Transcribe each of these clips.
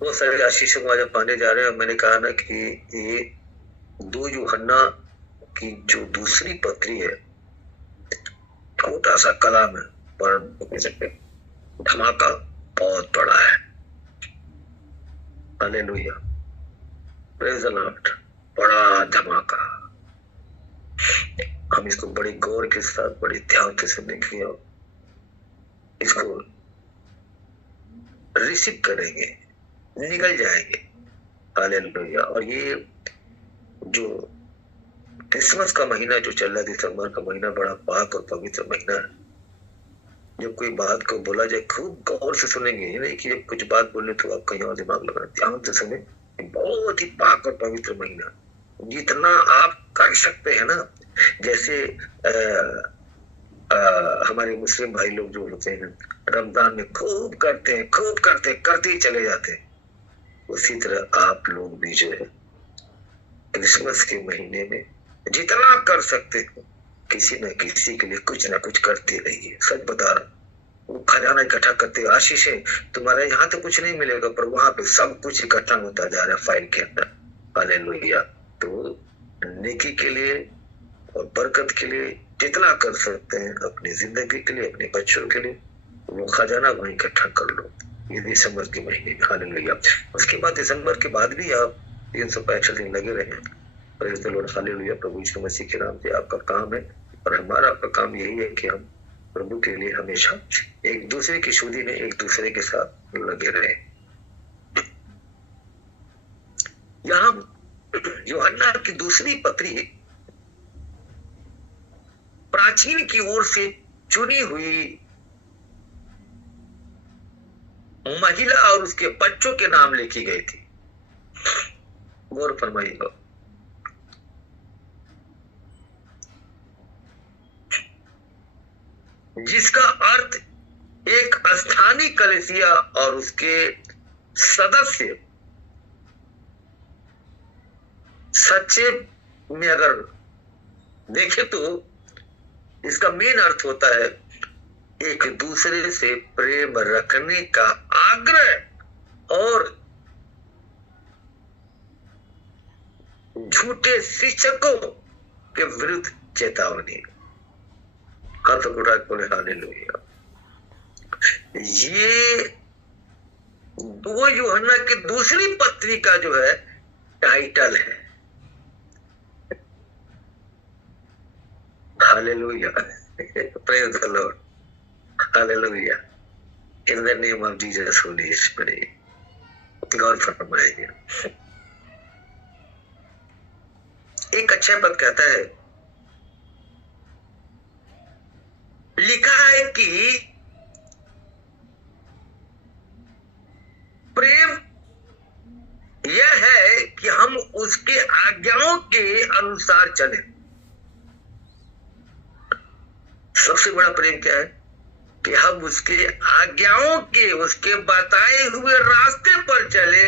वो सारे आशीषों को आज पाने जा रहे हैं। मैंने कहा ना कि ये 2 यूहन्ना की जो दूसरी पत्री है, छोटा सा कलाम है, पर धमाका बहुत बड़ा है। Hallelujah, praise the Lord. बड़ा धमाका। हम इसको बड़ी गौर के साथ, बड़ी ध्यान से सुनेंगे और इसको रिसीव करेंगे, निकल जाएंगे। हालेलुया। और ये जो क्रिसमस का महीना जो चल रहा है, दिसंबर का महीना, बड़ा पाक और पवित्र महीना है। जब कोई बात को बोला जाए खूब गौर से सुनेंगे, ये नहीं कि जब कुछ बात बोले तो आप कहीं और दिमाग लगा, ध्यान से सुने। बहुत ही पाक और पवित्र महीना, जितना आप कर सकते हैं ना। जैसे हमारे मुस्लिम भाई लोग जो होते हैं रमजान में खूब करते हैं, खूब करते ही चले जाते हैं, उसी तरह आप लोग भी जो है क्रिसमस के महीने में जितना कर सकते हो, किसी न किसी के लिए कुछ ना कुछ करते रहिए। सच बता रहा हूँ, खजाना इकट्ठा करते हो। आशीषें तुम्हारे यहाँ तो कुछ नहीं मिलेगा, पर वहां पे सब कुछ इकट्ठा होता जा रहा है फाइल के अंदर। हालेलुया। तो नेकी के लिए और बरकत के लिए जितना कर सकते हैं, अपनी जिंदगी के लिए, अपने बच्चों के लिए, वो खजाना वहीं इकट्ठा कर लो। ये दिसंबर के महीने में। हालेलुया। उसके बाद दिसंबर के बाद भी आप 365 दिन लगे रहे। Praise the Lord. हालेलुया। प्रभु यीशु मसीह के नाम से आपका काम है और हमारा आपका काम यही है कि हम प्रभु के लिए हमेशा एक दूसरे की शुद्धि में एक दूसरे के साथ लगे रहे। यहाँ यूहन्ना की दूसरी पत्री प्राचीन की ओर से चुनी हुई महिला और उसके बच्चों के नाम लिखी गई थी। गौर फरमाइएगा। जिसका अर्थ एक स्थानीय कलीसिया और उसके सदस्य सच्चे में अगर देखे तो इसका मेन अर्थ होता है एक दूसरे से प्रेम रखने का आग्रह और झूठे शिक्षकों के विरुद्ध चेतावनी। हाथ उठा के बोले हालेलुया। ये 2 यूहन्ना की दूसरी पत्री का जो है टाइटल है। Hallelujah. Praise the Lord. Hallelujah. In the name of Jesus Holy spirit. God फरमाइए। एक अच्छा पद कहता है, लिखा है कि प्रेम यह है कि हम उसके आज्ञाओं के अनुसार चलें। सबसे बड़ा प्रेम क्या है कि हम उसके आज्ञाओं के, उसके बताए हुए रास्ते पर चले।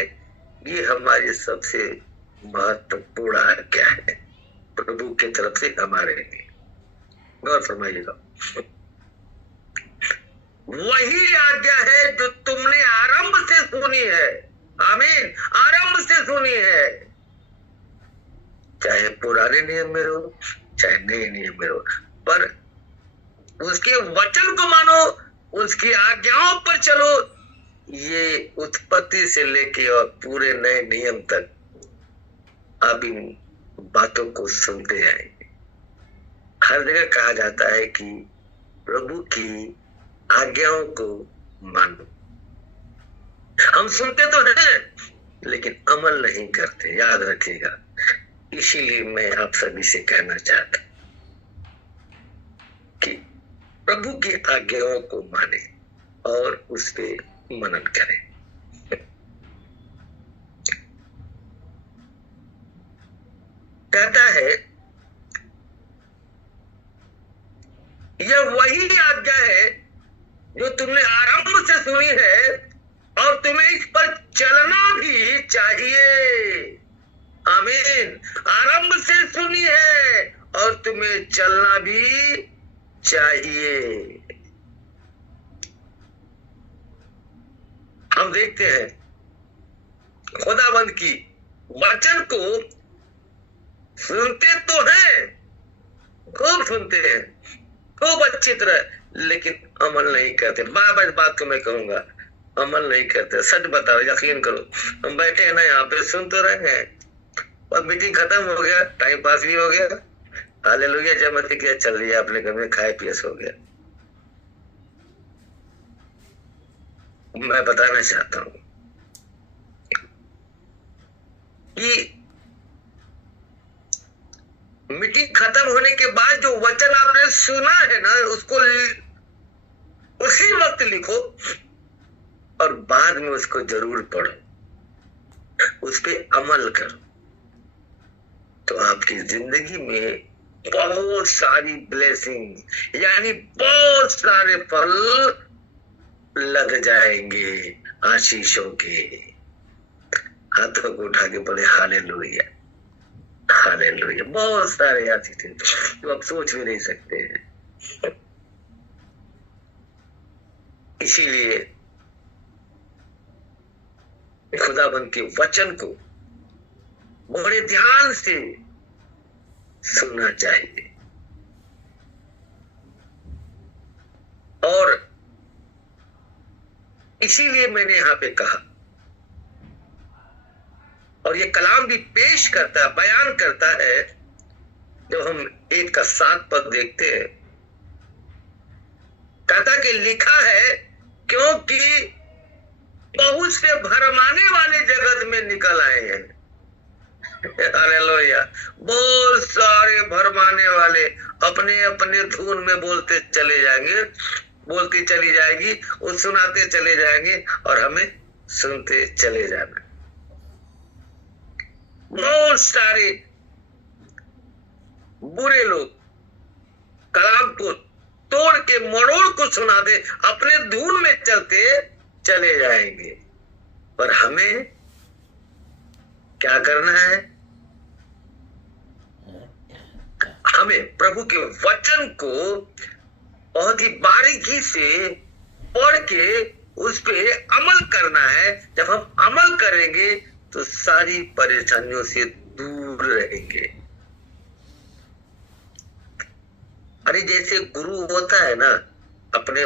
ये हमारी सबसे महत्वपूर्ण आज्ञा है प्रभु की तरफ से हमारे लिए। गौर फरमाइएगा। वही आज्ञा है जो तुमने आरंभ से सुनी है। आमीन। आरंभ से सुनी है, चाहे पुराने नियम में रहो चाहे नए नियम में रहो, पर उसके वचन को मानो, उसकी आज्ञाओं पर चलो। ये उत्पत्ति से लेके और पूरे नए नियम तक आप इन बातों को सुनते आएंगे। हर जगह कहा जाता है कि प्रभु की आज्ञाओं को मानो। हम सुनते तो हैं लेकिन अमल नहीं करते, याद रखिएगा। इसीलिए मैं आप सभी से कहना चाहता कि प्रभु की आज्ञाओं को माने और उस पे मनन करें। कहता है यह वही आज्ञा है जो तुमने आरंभ से सुनी है और तुम्हें इस पर चलना भी चाहिए। आमीन। आरंभ से सुनी है और तुम्हें चलना भी चाहिए। हम देखते हैं खुदाबंद की वचन को सुनते तो हैं, खूब सुनते हैं, खूब अच्छी तरह, लेकिन अमल नहीं करते। बार बात को मैं कहूंगा, अमल नहीं करते। सच बताओ, यकीन करो, हम बैठे हैं ना यहाँ पे, सुन तो रहे हैं और मीटिंग खत्म हो गया, टाइम पास भी हो गया, हालेलुया, जय मसीह की, चल रही है अपने घर में, खाए पिए सो गया। मैं बताना चाहता हूं कि मीटिंग खत्म होने के बाद जो वचन आपने सुना है ना, उसको उसी वक्त लिखो और बाद में उसको जरूर पढ़ो, उस पे अमल करो, तो आपकी जिंदगी में बहुत सारी ब्लेसिंग यानी बहुत सारे फल लग जाएंगे आशीषों के। हाथों को उठा के बोले हालेलुया, हालेलुया। बहुत सारे आशीष थे जो आप सोच भी नहीं सकते हैं। इसीलिए खुदाबंद के वचन को बड़े ध्यान से सुनना चाहिए। और इसीलिए मैंने यहां पे कहा, और ये कलाम भी पेश करता है, बयान करता है, जब हम 1 का 7 पद देखते हैं, कहता कि लिखा है क्योंकि बहुत से भरमाने वाले जगत में निकल आए हैं। हालेलुया। बहुत सारे भरमाने वाले अपने अपने धुन में बोलते चले जाएंगे, बोलती चली जाएगी, वो सुनाते चले जाएंगे और हमें सुनते चले जाना। बहुत सारे बुरे लोग कलाम को तोड़ के मरोड़ को सुना दे, अपने धुन में चलते चले जाएंगे, पर हमें क्या करना है? हमें प्रभु के वचन को बहुत ही बारीकी से पढ़ के उस पे अमल करना है। जब हम अमल करेंगे तो सारी परेशानियों से दूर रहेंगे। अरे जैसे गुरु होता है ना, अपने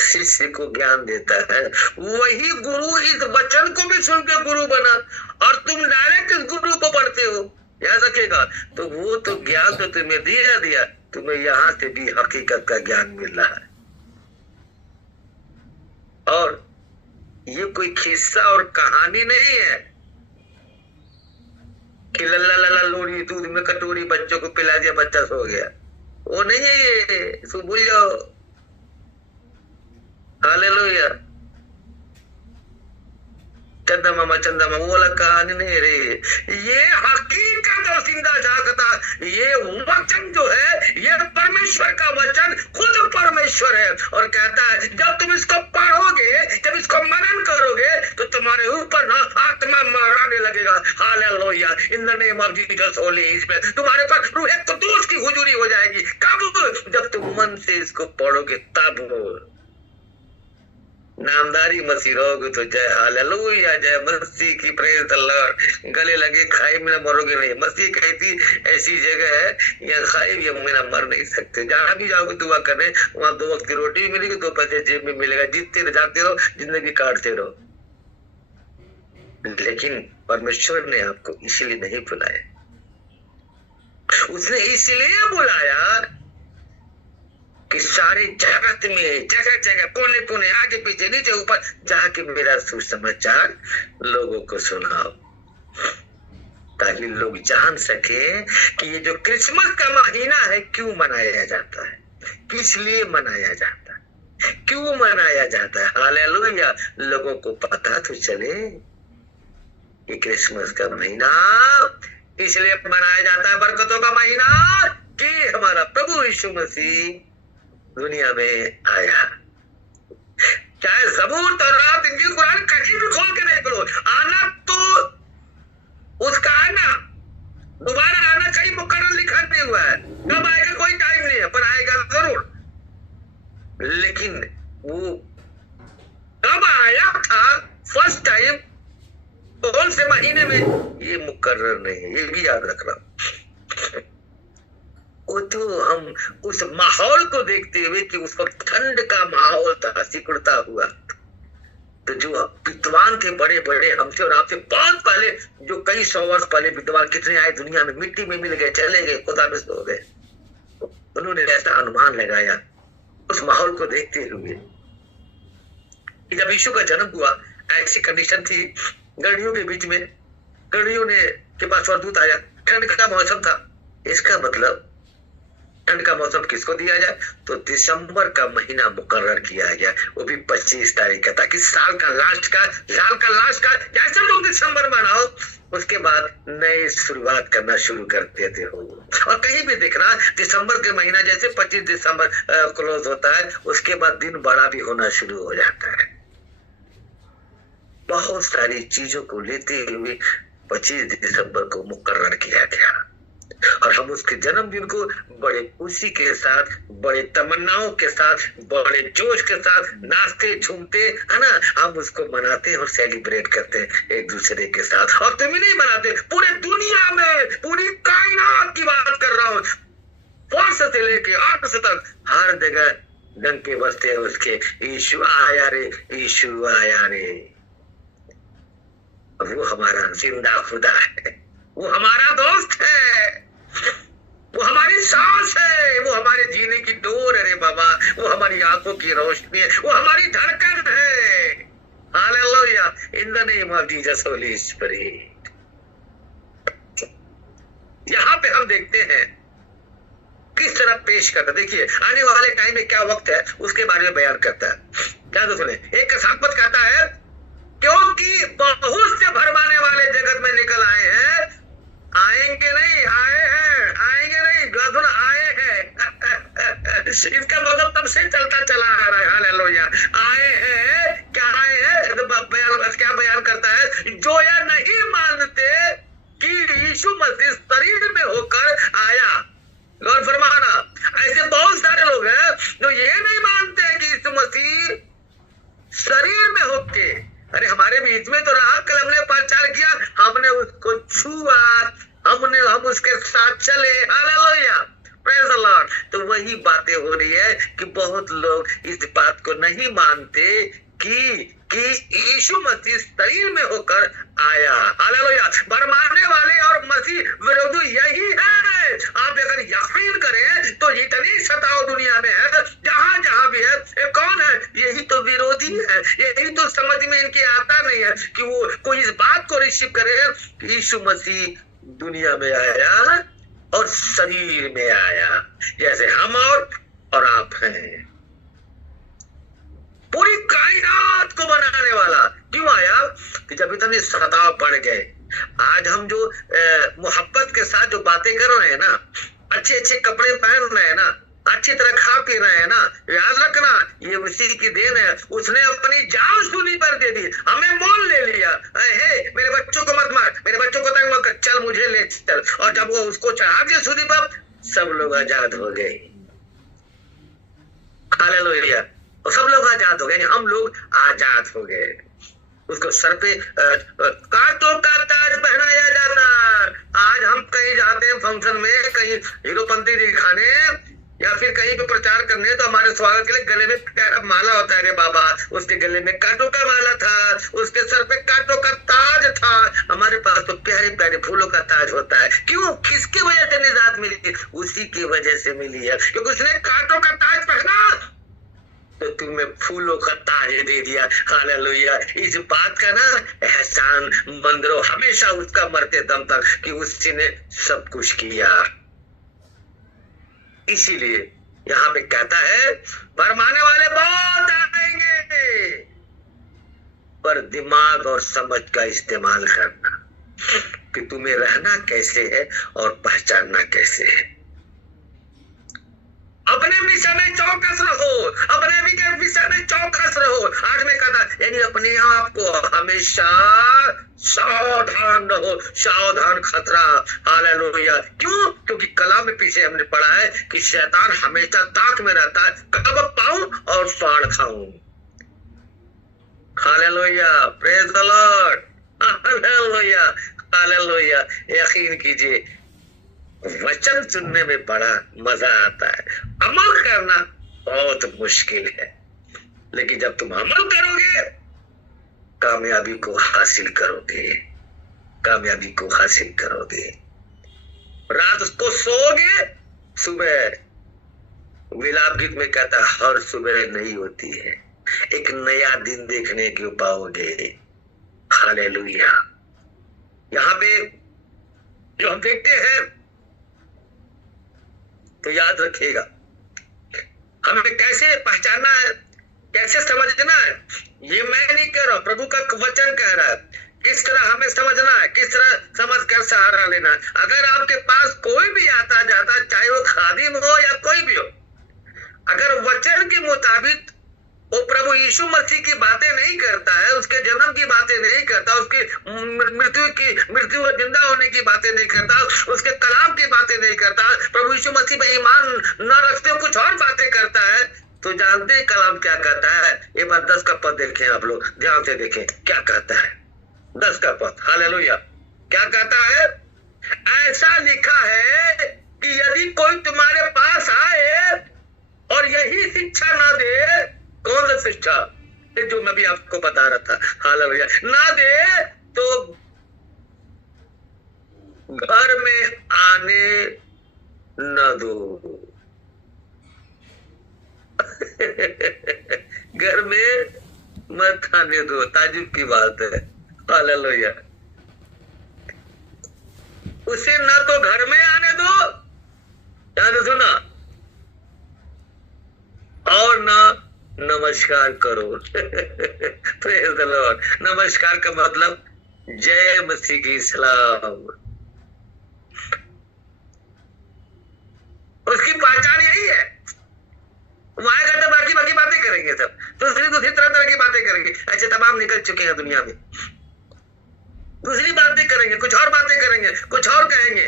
शिष्य को ज्ञान देता है, वही गुरु इस वचन को भी सुन के गुरु बना, और तुम डायरेक्ट इस गुरु को पढ़ते हो, याद रखेगा। तो वो तो ज्ञान तो तुम्हें दिया, तुम्हें यहाँ से भी हकीकत का ज्ञान मिल रहा है। और ये कोई किस्सा और कहानी नहीं है कि लल्ला लल्ला लोरी दूध में कटोरी बच्चों को पिला दिया, बच्चा सो गया, वो नहीं है ये, इसको भूल जाओ। हालेलुया। चंदा मामा वो वाला कहानी नहीं रही, ये हकीकत और जिंदा जागता, ये वचन जो है, ये परमेश्वर का वचन खुद परमेश्वर है। और कहता है जब तुम इसको पढ़ोगे, जब इसको मनन करोगे, तो तुम्हारे ऊपर ना आत्मा मराने लगेगा। Hallelujah. In the name of Jesus Holy spirit, तुम्हारे पर रूह कुदूस की हुजूरी हो जाएगी। कब? जब तुम मन से इसको पढ़ोगे, तब नामदारी मसीह रहोगे तो जय हालेलुया, जय मसीह की, प्रेज द लॉर्ड। गले लगे खाई में मरोगे नहीं। मसीह कहती ऐसी जगह है, यहाँ खाई भी में मर नहीं सकते। जहां भी जाओगे दुआ करने, वहां 2 वक्त की रोटी भी मिलेगी, 2 पैसे जेब में मिलेगा। जीतते जाते रहो, जिंदगी काटते रहो। लेकिन परमेश्वर ने आपको इसीलिए नहीं बुलाया, उसने इसलिए बुलाया कि सारे जगत में, जगह जगह, कोने कोने, आगे पीछे, नीचे ऊपर, जाके मेरा सुसमाचार लोगों को सुनाओ, ताकि लोग जान सके कि ये जो क्रिसमस का महीना है क्यों मनाया जाता है, किस लिए मनाया जाता है, क्यों मनाया जाता है। हालेलुया। लोगों को पता तो चले कि क्रिसमस का महीना इसलिए मनाया जाता है, बरकतों का महीना, कि हमारा प्रभु यीशु मसीह दुनिया में आया। चाहे ज़बूर, तौरात, इंजील, कुरान कहीं भी खोल के देख लो, आना तो उसका आना, दोबारा आना कहीं मुकर्रर लिखा नहीं हुआ है। कब आएगा कोई टाइम नहीं है, पर आएगा जरूर। लेकिन वो कब आया था फर्स्ट टाइम, कौन से महीने में, ये मुकर्रर नहीं है, ये भी याद रखना। वो तो हम उस माहौल को देखते हुए कि उस वक्त ठंड का माहौल था सिकुड़ता हुआ, तो जो विद्वान थे बड़े बड़े हमसे और आपसे बहुत पहले, जो कई 100 वर्ष पहले विद्वान कितने आए दुनिया में, मिट्टी में मिल गए, चले गए, खुदा में सो गए। उन्होंने ऐसा अनुमान लगाया उस माहौल को देखते हुए। जब यीशु का जन्म हुआ, ऐसी कंडीशन थी गर्मियों के बीच में, गर्मियों ने के पास स्वर्गदूत आया, ठंड का मौसम था। इसका मतलब ठंड का मौसम किसको दिया जाए, तो दिसंबर का महीना मुकर्रर किया गया, वो भी 25 तारीख का, ताकि साल का लास्ट का जैसे लोग दिसंबर मनाओ, उसके बाद नई शुरुआत करना शुरू कर देते हो। और कहीं भी देखना दिसंबर के महीना जैसे 25 दिसंबर क्लोज होता है, उसके बाद दिन बड़ा भी होना शुरू हो जाता है। बहुत सारी चीजों को लेते हुए 25 दिसंबर को मुकर्रर किया गया, और हम उसके जन्मदिन को बड़े खुशी के साथ, बड़े तमन्नाओं के साथ, बड़े जोश के साथ नाचते झूमते है ना, हम उसको मनाते हैं और सेलिब्रेट करते हैं एक दूसरे के साथ। और तुम ही नहीं मनाते, पूरे दुनिया में, पूरी कायनात की बात कर रहा हूँ, फर्स्ट से लेके आठ से तक हर जगह डंके बजते हैं उसके, यीशु आया रे, यीशु आया रे। वो हमारा जिंदा खुदा है, वो हमारा दोस्त है, वो हमारी सांस है, वो हमारे जीने की डोर है रे बाबा, वो हमारी आंखों की रोशनी है, वो हमारी धड़कन है। Hallelujah, in the name of Jesus Holy spirit. यहाँ पे हम देखते हैं किस तरह पेश करता, देखिए आने वाले टाइम में क्या वक्त है उसके बारे में बयान करता है। क्या तो सुने, एक साक्ष्य कहता है, क्योंकि बहुत से भरमाने वाले जगत में निकल आए हैं, आएंगे नहीं, आए हैं, आएंगे नहीं, सुन आए हैं। इसका मतलब तब से चलता चला आ रहा है। हालेलुया, आए हैं, क्या आए हैं, क्या बयान करता है, जो यह नहीं मानते कि यीशु मसीह शरीर में होकर आया। गौर फरमाना, ऐसे बहुत सारे लोग हैं जो ये नहीं मानते कि यीशु मसीह शरीर में होके, अरे हमारे बीच में तो रहा, कल हमने प्रचार किया, हमने उसको छुआ, हम उसके साथ चले। Hallelujah, praise the Lord. तो वही बातें हो रही है कि बहुत लोग इस बात को नहीं मानते कि यीशु मसीह शरीर में होकर आया। हालेलुया, भरमाने वाले और मसीह विरोधी यही है। आप अगर यकीन करें तो इतनी सताओ दुनिया में है, जहां जहां भी है, ये कौन है, यही तो विरोधी है। यही तो समझ में इनके आता नहीं है कि वो कोई इस बात को रिसीव करे कि यीशु मसीह दुनिया में आया और शरीर में आया, जैसे हम और आप हैं। पूरी कायनात को बनाने वाला क्यों आया, कि जब इतने सताव पड़ गए, आज हम जो मोहब्बत के साथ जो बातें कर रहे हैं ना, अच्छे अच्छे कपड़े पहन रहे हैं ना, अच्छी तरह खा पी रहे हैं ना, याद रखना ये उसी की देन है। उसने अपनी जान सूली पर दे दी, हमें मोल ले लिया। हे मेरे बच्चों को मत मार, मेरे बच्चों को तंग मत कर, चल मुझे ले चल। और जब वो उसको चढ़ा दिया सूली पर, सब लोग आजाद हो गए। हालेलुया, और सब लोग आजाद हो गए, हम लोग आजाद हो गए। उसको सर पे कांटों का ताज पहनाया जाता। आज हम कहीं जाते हैं फंक्शन में, कहीं हीरोपंती दिखाने या फिर कहीं पे प्रचार करने, तो हमारे स्वागत के लिए गले में प्यारा माला होता है रे बाबा, उसके गले में कांटों का माला था, उसके सर पे कांटों का ताज था। हमारे पास तो प्यारे प्यारे फूलों का ताज होता है। क्यों, किसकी वजह से निजात मिली? उसी की वजह से मिली है, क्योंकि उसने कांटों का ताज पहना तो तुम्हें फूलों का ताज दे दिया। हालेलुया, इस बात का ना एहसान मंद रहो हमेशा उसका मरते दम तक कि उसी ने सब कुछ किया। इसीलिए यहाँ पे कहता है, भरमाने वाले बहुत आएंगे, पर दिमाग और समझ का इस्तेमाल करना कि तुम्हें रहना कैसे है और पहचानना कैसे है। अपने विषय में चौकस रहो, अपने विषय में चौकस रहो। आज में कहता, यानी अपने आप को हमेशा सावधान रहो, सावधान खतरा। हालेलुया, क्यों? क्योंकि कला में पीछे हमने पढ़ा है कि शैतान हमेशा ताक में रहता है, कब पाऊं और फाड़ खाऊं। Hallelujah, praise the Lord. Hallelujah, hallelujah. यकीन कीजिए, वचन सुनने में बड़ा मजा आता है, अमल करना बहुत मुश्किल है, लेकिन जब तुम अमल करोगे कामयाबी को हासिल करोगे, कामयाबी को हासिल करोगे। रात को सोओगे, सुबह विलाप गीत में कहता है हर सुबह नहीं होती है, एक नया दिन देखने को पाओगे। हालेलुया। यहाँ पे जो हम देखते हैं तो याद रखिएगा, हमें कैसे पहचानना है, कैसे समझना है, ये मैं नहीं कह रहा, प्रभु का वचन कह रहा है। किस तरह हमें समझना है, किस तरह समझ कर सहारा लेना है। अगर आपके पास कोई भी आता जाता, चाहे वो खादिम हो या कोई भी हो, अगर वचन के मुताबिक वो प्रभु यीशु मसीह की बातें नहीं करता है, उसके जन्म की बातें नहीं करता, उसकी मृत्यु और जिंदा होने की बातें नहीं करता, उसके कलाम की बातें नहीं करता, प्रभु यीशु मसीह पे ईमान न रखते हुए कुछ और बातें करता है, तो जानते हैं कलाम क्या कहता है। ये बात 10 का पद देखें, आप लोग ध्यान से देखें क्या कहता है। 10 का पद, हालेलुया। क्या कहता है? ऐसा लिखा है कि यदि कोई तुम्हारे पास आए और यही शिक्षा ना दे, कौन सा शिक्षा? जो मैं भी आपको बता रहा था, हालेलुया, ना दे तो घर में आने न दो। घर में मत आने दो, ताजुब की बात है, हालेलुया। उसे न तो घर में आने दो, याद सुना, और न नमस्कार करो। Praise the Lord. नमस्कार का मतलब जय मसीह की सलाम। उसकी पहचान यही है। आएगा तो बाकी बातें करेंगे, सब दूसरी तरह की बातें करेंगे। ऐसे तमाम निकल चुके हैं दुनिया में, दूसरी बातें करेंगे, कुछ और बातें करेंगे, कुछ और कहेंगे,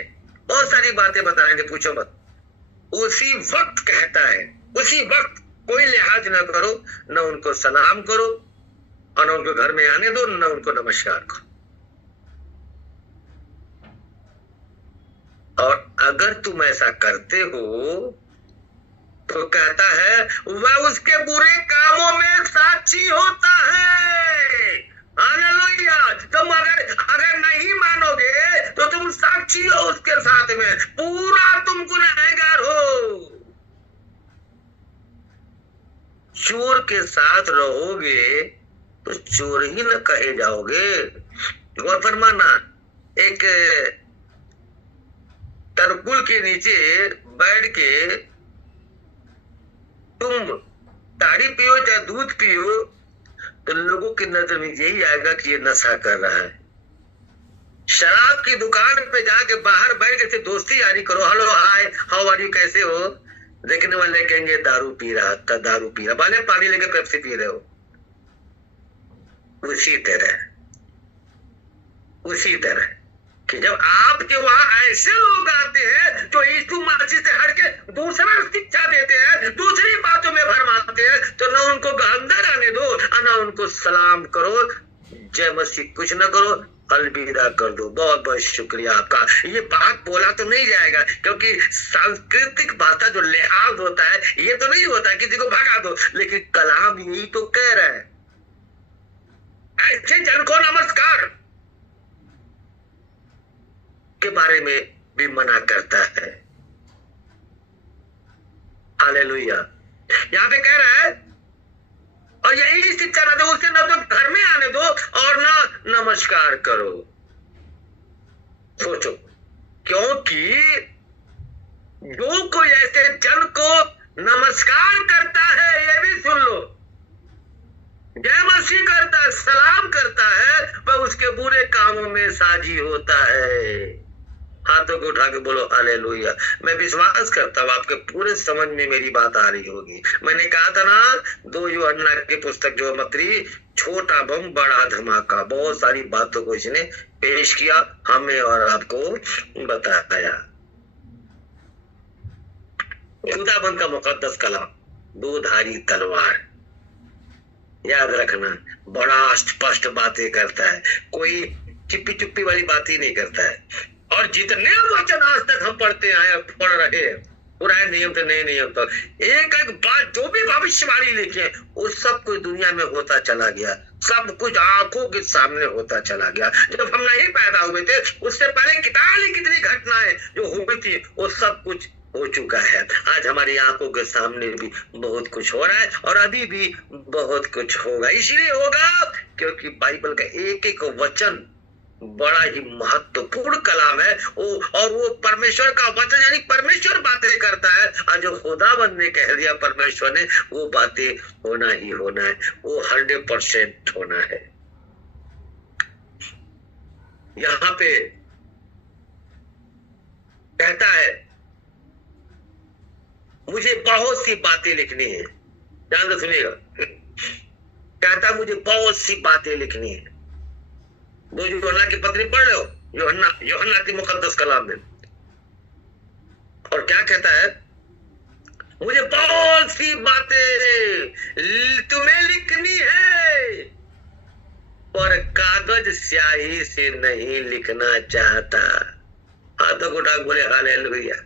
बहुत सारी बातें बताएंगे, पूछो मत। उसी वक्त कहता है, उसी वक्त कोई लिहाज ना करो, न उनको सलाम करो और न उनको घर में आने दो, न उनको नमस्कार करो। और अगर तुम ऐसा करते हो तो कहता है वह उसके बुरे कामों में साक्षी होता है। हालेलुया। तुम अगर नहीं मानोगे तो तुम साक्षी हो उसके साथ में, पूरा तुम गुनहगार हो। चोर के साथ रहोगे तो चोर ही न कहे जाओगे। गौर फरमाना, एक तरकुल के नीचे बैठ के तुम ताड़ी पियो चाहे दूध पियो तो लोगों की नजर में यही आएगा कि ये नशा कर रहा है। शराब की दुकान पे जाके बाहर बैठ के दोस्ती यारी करो, hello hi how are you, कैसे हो, देखने वाले कहेंगे दारू पी रहा, दारू पी रहा, भले पानी लेके पेप्सी पी रहे हो। उसी तरह कि जब आपके वहां ऐसे लोग आते हैं जो यीशु मसीह से हटके दूसरा शिक्षा देते हैं, दूसरी बातों में भरमाते हैं, तो न उनको अंदर आने दो और न उनको सलाम करो, जय मसीह कुछ न करो, अलविदा कर दो। बहुत बहुत शुक्रिया आपका। ये बात बोला तो नहीं जाएगा, क्योंकि सांस्कृतिक भाषा जो लिहाज होता है ये तो नहीं होता किसी को भगा दो, लेकिन कलाम यही तो कह रहा है। ऐसे जन को नमस्कार के बारे में भी मना करता है। हालेलुया। यहाँ पे कह रहा है और यही शिक्षा न दो, उसे न तो घर में आने दो और न नमस्कार करो। सोचो, क्योंकि जो कोई ऐसे जन को नमस्कार करता है, ये भी सुन लो, जय मसीह करता है, सलाम करता है, वह उसके बुरे कामों में साझी होता है। हाथों को उठा के बोलो हालेलुया। मैं विश्वास करता हूँ आपके पूरे समझ में मेरी बात आ रही होगी। मैंने कहा था ना, 2 यूहन्ना की पुस्तक जो मत्री, छोटा बम बड़ा धमाका, बहुत सारी बातों को इसने पेश किया, हमें और आपको बताया। खुदाबंद का मुकद्दस कलाम, 2 धारी तलवार, याद रखना, बड़ा स्पष्ट बातें करता है, कोई चिप्पी चुप्पी वाली बात ही नहीं करता है। और जितने वचन आज तक हम पढ़ते आए, पढ़ रहे हैं, पुराने नियम तो नए नियम तो, एक एक बात जो भी भविष्यवाणी लिखे वो सब कुछ दुनिया में होता चला गया, सब कुछ आंखों के सामने होता चला गया। जब हम नहीं पैदा हुए थे उससे पहले कितनी घटनाएं जो हुई थी वो सब कुछ हो चुका है। आज हमारी आंखों के सामने भी बहुत कुछ हो रहा है और अभी भी बहुत कुछ होगा। इसलिए होगा क्योंकि बाइबल का एक एक वचन बड़ा ही महत्वपूर्ण कलाम है और वो परमेश्वर का वचन, यानी परमेश्वर बातें करता है और जो खुदावंद ने कह दिया परमेश्वर ने, वो बातें होना ही होना है, वो 100% होना है। यहाँ पे कहता है मुझे बहुत सी बातें लिखनी है, ध्यान से सुनिएगा, कहता मुझे बहुत सी बातें लिखनी है। वो यूहन्ना की पत्री पढ़ लो, यूहन्ना की मुकद्दस कलाम में, और क्या कहता है, मुझे बहुत सी बातें तुम्हें लिखनी है पर कागज स्याही से नहीं लिखना चाहता। हाथों को उठा बोले हालेलुया।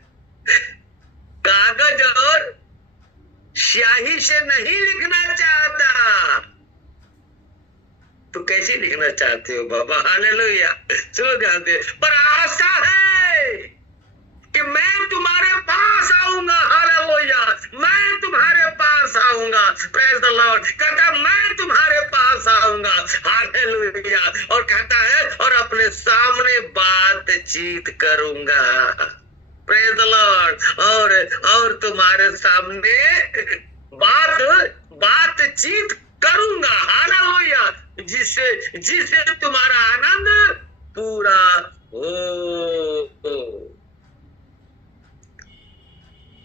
कागज और स्याही से नहीं लिखना चाहता। तो कैसे लिखना चाहते हो बाबा? हालेलुया। सुनो ध्यान दे, पर आशा है कि मैं तुम्हारे पास आऊंगा। हालेलुया, मैं तुम्हारे पास आऊंगा। Praise the Lord. कहता मैं तुम्हारे पास आऊंगा। हालेलुया। और कहता है और अपने सामने बातचीत करूंगा। Praise the Lord. और तुम्हारे सामने बातचीत करूंगा। हालेलुया। जिससे तुम्हारा आनंद पूरा हो।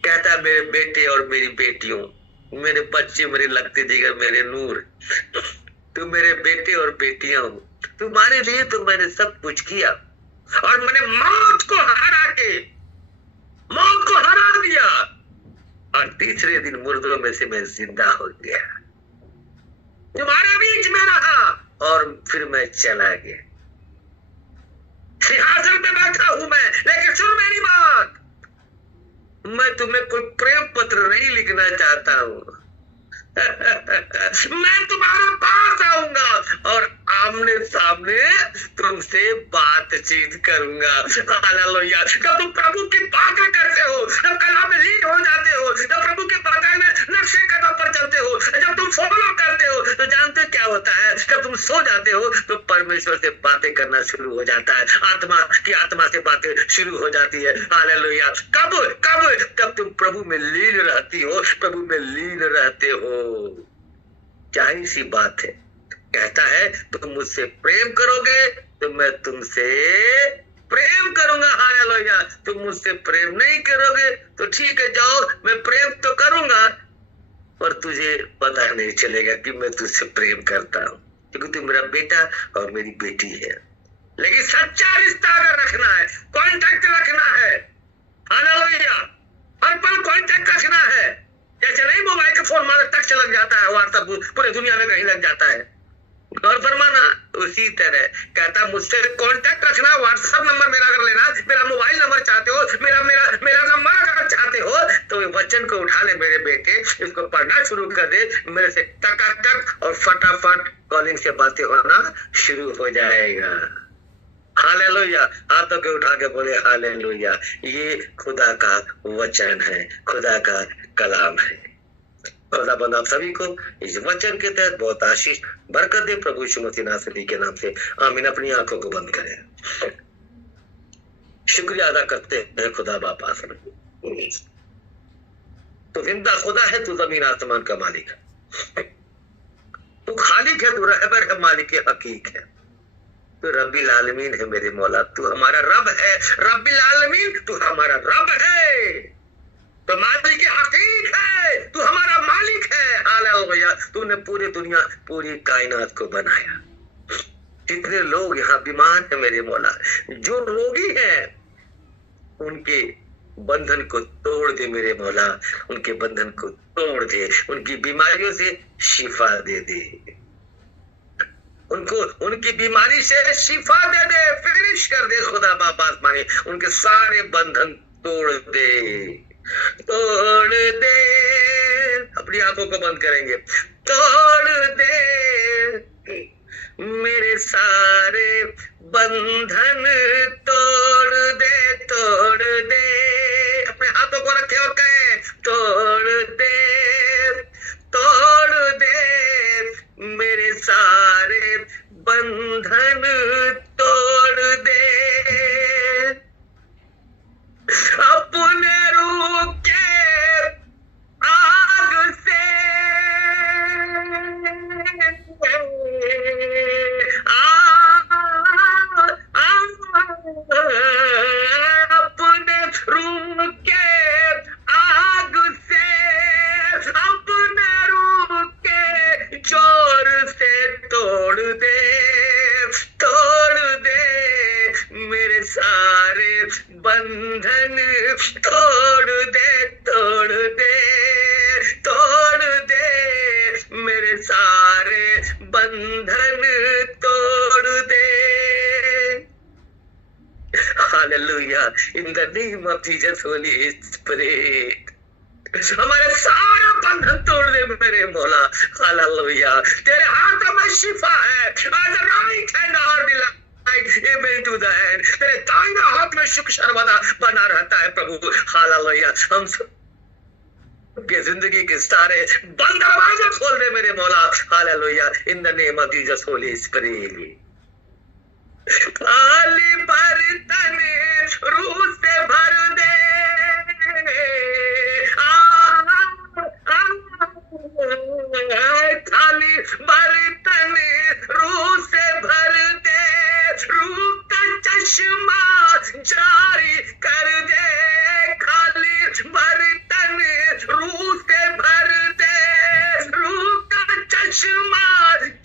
कहता मेरे बेटे और मेरी बेटियों, मेरे बच्चे, मेरे लगते जिगर, मेरे नूर, तुम मेरे बेटे और बेटियां हो। तुम्हारे लिए तो मैंने सब कुछ किया और मैंने मौत को हरा दिया और तीसरे दिन मुर्दों में से मैं जिंदा हो गया। तुम्हारे बीच में रहा और फिर मैं चला गया। सिंहासन पे बैठा हूं मैं, लेकिन सुन मेरी बात, मैं तुम्हें कोई प्रेम पत्र नहीं लिखना चाहता हूं। मैं तुम्हारे पास आऊंगा और आमने सामने तुमसे बातचीत करूंगा। हालेलुया। जब तुम प्रभु की बातें करते हो, जब कलाम में लीन हो जाते हो, जब प्रभु के बताए में नक्शे कदम पर चलते हो, जब तुम फॉलो करते हो, तो जानते हो क्या होता है? जब तुम सो जाते हो तो परमेश्वर से बातें करना शुरू हो जाता है, आत्मा से बातें शुरू हो जाती है। हालेलुया। कब? जब तुम प्रभु में लीन रहती हो, प्रभु में लीन रहते हो। जाहिर सी बात है, कहता है तुम मुझसे प्रेम करोगे तो मैं तुमसे प्रेम करूंगा। हालेलुया। तुम मुझसे प्रेम नहीं करोगे तो ठीक है, जाओ, मैं प्रेम तो करूंगा पर तुझे पता नहीं चलेगा कि मैं तुझसे प्रेम करता हूं, क्योंकि तू मेरा बेटा और मेरी बेटी है। लेकिन सच्चा रिश्ता अगर रखना है, कांटेक्ट रखना है, हालेलुया, हर पल कांटेक्ट रखना है। जैसे नहीं मोबाइल का फोन मार तक लग जाता है, व्हाट्सएप पूरे दुनिया में कहीं लग जाता है, गौर फरमाना। उसी तरह कहता मुझसे कांटेक्ट रखना, व्हाट्सएप नंबर मेरा कर लेना, मेरा मोबाइल नंबर चाहते हो, मेरा नंबर अगर चाहते हो तो वचन को उठा ले मेरे बेटे, इसको पढ़ना शुरू कर दे, मेरे से टक और फटाफट कॉलिंग से बातें होना शुरू हो जाएगा। हालेलुया। हाथों के उठा के बोले हालेलुया। ये खुदा का वचन है, खुदा का कलाम है। खुदाबंद आप सभी को इस वचन के तहत बहुत आशीष बरकत दे, प्रभु यीशु मसीह नासरी के नाम से आमीन। अपनी आंखों को बंद करें। शुक्रिया अदा करते हैं खुदा बाप आसमान, तो जिंदा खुदा है, तू जमीन आसमान का मालिक है, तू खालिक है, तू रहबर है, मालिक हकीक है, तू रब्बिल आलमीन है मेरे मौला, तू हमारा रब है। रब्बिल आलमीन, तू हमारा रब है, तो मालिक हकीक है, तू हमारा मालिक है। हालेलुया। तूने पूरी दुनिया, पूरी कायनात को बनाया। जितने लोग यहाँ बीमार हैं मेरे मौला, जो रोगी हैं, उनके बंधन को तोड़ दे मेरे मौला, उनके बंधन को तोड़ दे, उनकी बीमारियों से शिफा दे दे, उनको उनकी बीमारी से शिफा दे दे, फिनिश कर दे खुदा बाप आसमानी, उनके सारे बंधन तोड़ दे, तोड़ दे। अपनी आंखों को बंद करेंगे। तोड़ दे मेरे सारे बंधन, तोड़ दे, तोड़ दे। अपने हाथों को रखे और कहे तोड़ दे, तोड़ दे मेरे सारे बंधन, तोड़ दे। अपने रूह के आग से अपने रूह के आग से, अपने रूह के जोर से तोड़ दे, तोड़ दे मेरे सारे बंधन, तोड़ दे, तोड़ दे, तोड़ दे मेरे सारे बंधन, तोड़ दे। Hallelujah, in the name of Jesus Holy Spirit, हमारे सारे बंधन तोड़ दे मेरे मौला। हालेलुया, तेरे हाथों में शिफा है। आज राइट हैंड और Amen to the end, तेरे दाहिने हाथ में सुख सर्वदा बना रहता है प्रभु। हालेलुया, हम सब के जिंदगी के सारे बंद दरवाजे खोल दे मेरे मौला। Hallelujah, in the name of Jesus Holy spirit. खाली बर्तन रूह से भर दे, खाली बर्तन रूह से भर दे, रूह का चश्मा जारी कर दे। खाली बर्तन रूह से भर दे, रूह का चश्मा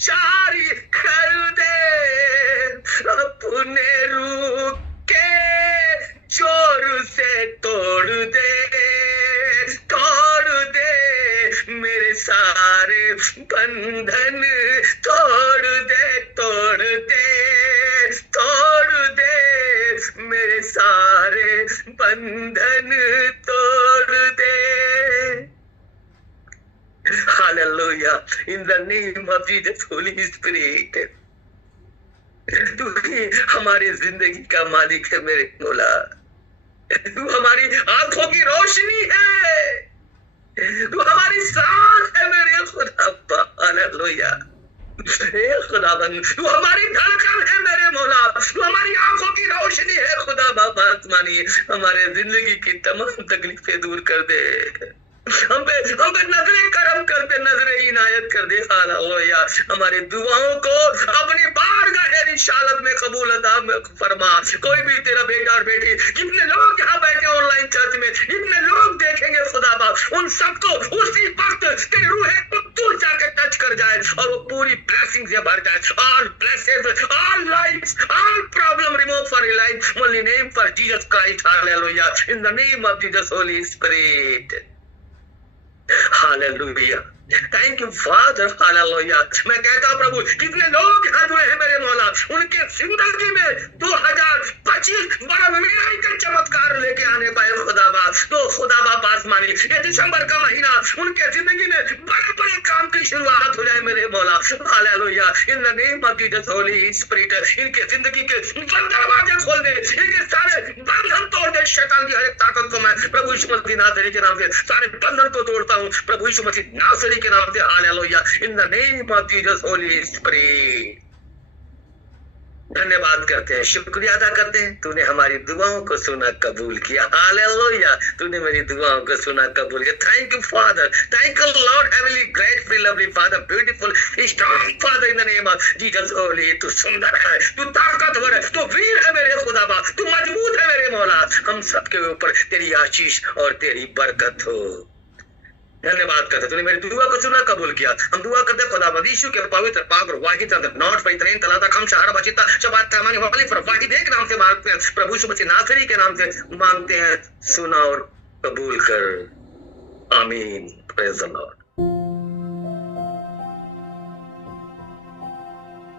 जारी कर दे। अपने रूह के जोर से तोड़ दे, तोड़ दे मेरे सारे बंधन, तोड़ दे, तोड़ दे, तोड़ दे मेरे सारे बंधन, तोड़ दे। Hallelujah, in the name of Jesus Holy Spirit, तू ही हमारी जिंदगी का मालिक है मेरे मौला। तू हमारी आंखों की रोशनी है, तू हमारी सांस है मेरे खुदा। हालेलुया, खुदाबंद, तू हमारी धड़कन है मेरे मौला, तू हमारी आंखों की रोशनी है खुदा बाबा आसमानी। हमारे जिंदगी की तमाम तकलीफें दूर कर दे, हम पे नजरे करम कर दे, नजरे इनायत कर दे। हालेलुया, हमारी दुआओं को अपनी बारगाह रिसालत में कबूल अता फरमा। कोई भी तेरा बेटा और बेटी, जितने लोग यहाँ बैठे ऑनलाइन चर्च में, जितने लोग देखेंगे खुदा बाप, उन सबको उसी वक्त तेरी रूह कुद्दूस जाके टच कर जाए और वो पूरी ब्लेसिंग से भर जाए। All blesses, all lights, all problem remove for your life, only name for Jesus Christ. Hallelujah, in the name of Jesus Holy spirit. Hallelujah, thank you father. Hallelujah, मैं कहता हूं प्रभु, कितने लोग यहाँ जुड़े हैं मेरे मौला, उनके जिंदगी में 2025 बड़ा मिराकल चमत्कार लेके आने पाए खुदा बाप। तो खुदा बाप आसमानी, ये दिसंबर का महीना उनके जिंदगी में बड़े बड़े काम की शुरुआत हो जाए मेरे मौला। Hallelujah, in the name of Jesus Holy spirit, इनके जिंदगी के दरवाजे खोल दे, इनके सारे बंधन तोड़ दे। शैतान की हर एक ताकत को मैं प्रभु यीशु मसीह नासरी के नाम से सारे बंधन को तोड़ता हूँ प्रभु यीशु मसीह नासरी के नाम से। Hallelujah, in the name of Jesus Holy spirit. धन्यवाद करते हैं, शुक्रिया अदा करते हैं, तूने हमारी दुआओं को सुना कबूल किया। हालेलुया, तूने मेरी दुआओं को सुना कबूल किया। Thank you father, thank you Lord heavenly grateful lovely father, beautiful strong father, in the name of Jesus Holi. तू सुंदर है, तू ताकतवर है, तू वीर है मेरे खुदा बा, तू मजबूत है मेरे मौला। हम सबके ऊपर तेरी आशीष और तेरी बरकत हो। धन्यवाद करते, तूने मेरी दुआ को सुना, कबूल किया। हम दुआ करते खुदावंद यीशु के पवित्र पाक और वाहिद नॉट फैतरीन तलाता कम शहर बचिता शबात तमानी वाली पर वाहिद एक नाम से मांगते हैं, प्रभु यीशु मसीह नासरी के नाम से मांगते हैं, सुना और कबूल कर, आमीन। Praise the Lord.